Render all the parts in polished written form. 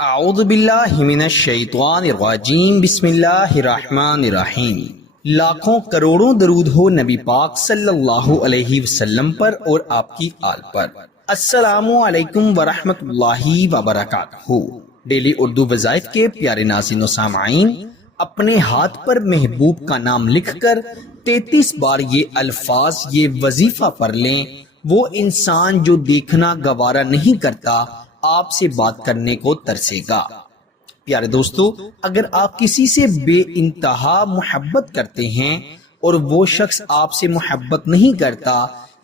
اعوذ باللہ من الشیطان الرجیم بسم اللہ الرحمن الرحیم۔ لاکھوں کروڑوں درود ہو نبی پاک صلی اللہ علیہ وسلم پر اور آپ کی آل پر۔ السلام علیکم ورحمۃ اللہ وبرکاتہ۔ ڈیلی اردو وظائف کے پیارے ناظرین و سامعین، اپنے ہاتھ پر محبوب کا نام لکھ کر 33 بار یہ الفاظ، یہ وظیفہ پڑھ لیں۔ وہ انسان جو دیکھنا گوارا نہیں کرتا آپ سے بات کرنے کو ترسے گا۔ پیارے دوستو، اگر آپ کسی سے بے انتہا محبت کرتے ہیں اور وہ شخص آپ سے محبت نہیں کرتا،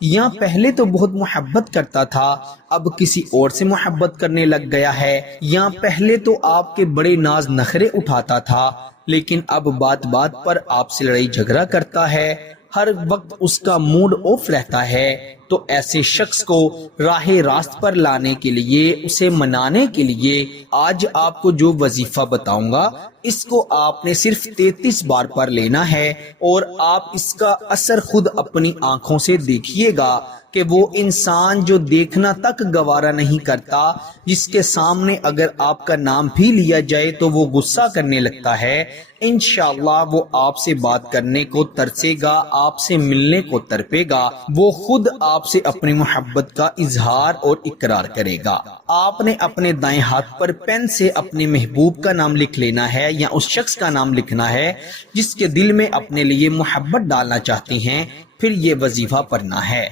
یا پہلے تو بہت محبت کرتا تھا اب کسی اور سے محبت کرنے لگ گیا ہے، یا پہلے تو آپ کے بڑے ناز نخرے اٹھاتا تھا لیکن اب بات بات پر آپ سے لڑائی جھگڑا کرتا ہے، ہر وقت اس کا موڈ آف رہتا ہے، تو ایسے شخص کو راہ راست پر لانے کے لیے، اسے منانے کے لیے آج آپ کو جو وظیفہ بتاؤں گا، اس کو آپ نے صرف 33 بار پر لینا ہے، اور آپ اس کا اثر خود اپنی آنکھوں سے دیکھیے گا کہ وہ انسان جو دیکھنا تک گوارا نہیں کرتا، جس کے سامنے اگر آپ کا نام بھی لیا جائے تو وہ غصہ کرنے لگتا ہے، انشاءاللہ وہ آپ سے بات کرنے کو ترسے گا، آپ سے ملنے کو ترپے گا، وہ خود آپ سے اپنی محبت کا اظہار اور اقرار کرے گا۔ آپ نے اپنے دائیں ہاتھ پر پین سے اپنے محبوب کا نام لکھ لینا ہے، یا اس شخص کا نام لکھنا ہے جس کے دل میں اپنے لیے محبت ڈالنا چاہتے ہیں، پھر یہ وظیفہ پڑھنا ہے۔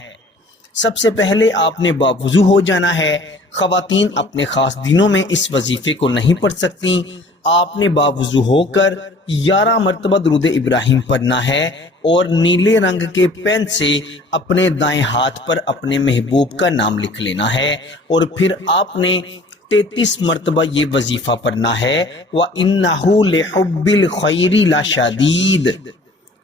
سب سے پہلے آپ نے باوضو ہو جانا ہے۔ خواتین اپنے خاص دنوں میں اس وظیفے کو نہیں پڑھ سکتی۔ آپ نے باوضو ہو کر 11 مرتبہ درود ابراہیم پڑھنا ہے، اور نیلے رنگ کے پین سے اپنے دائیں ہاتھ پر اپنے محبوب کا نام لکھ لینا ہے، اور پھر آپ نے 33 مرتبہ یہ وظیفہ پڑھنا ہے۔ وَإِنَّهُ لِحُبِّ الْخَيْرِ لَشَدِيدٌ،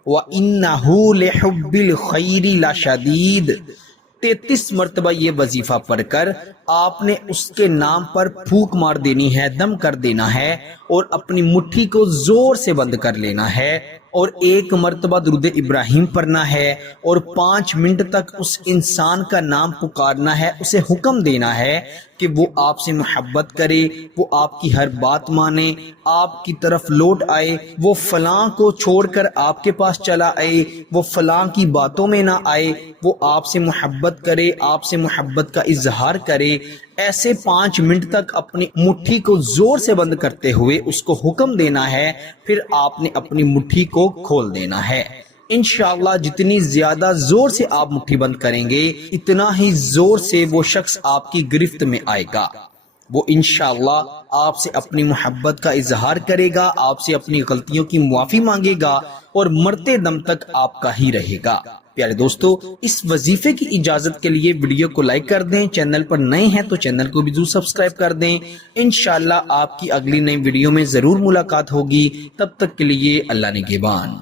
وَإِنَّهُ لِحُبِّ الْخَيْرِ لَشَدِيدٌ۔ 33 مرتبہ یہ وظیفہ پڑھ کر آپ نے اس کے نام پر پھونک مار دینی ہے، دم کر دینا ہے، اور اپنی مٹھی کو زور سے بند کر لینا ہے، اور 1 مرتبہ درود ابراہیم پڑھنا ہے، اور 5 منٹ تک اس انسان کا نام پکارنا ہے، اسے حکم دینا ہے کہ وہ آپ سے محبت کرے، وہ آپ کی ہر بات مانے، آپ کی طرف لوٹ آئے، وہ فلاں کو چھوڑ کر آپ کے پاس چلا آئے، وہ فلاں کی باتوں میں نہ آئے، وہ آپ سے محبت کرے، آپ سے محبت کا اظہار کرے۔ ایسے 5 منٹ تک اپنی مٹھی کو زور سے بند کرتے ہوئے اس کو حکم دینا ہے، پھر آپ نے اپنی مٹھی کو کھول دینا ہے۔ انشاءاللہ جتنی زیادہ زور سے آپ مٹھی بند کریں گے، اتنا ہی زور سے وہ شخص آپ کی گرفت میں آئے گا۔ وہ انشاءاللہ آپ سے اپنی محبت کا اظہار کرے گا، آپ سے اپنی غلطیوں کی معافی مانگے گا، اور مرتے دم تک آپ کا ہی رہے گا۔ پیارے دوستو، اس وظیفے کی اجازت کے لیے ویڈیو کو لائک کر دیں، چینل پر نئے ہیں تو چینل کو بھی ضرور سبسکرائب کر دیں۔ انشاءاللہ آپ کی اگلی نئی ویڈیو میں ضرور ملاقات ہوگی، تب تک کے لیے اللہ نگہبان۔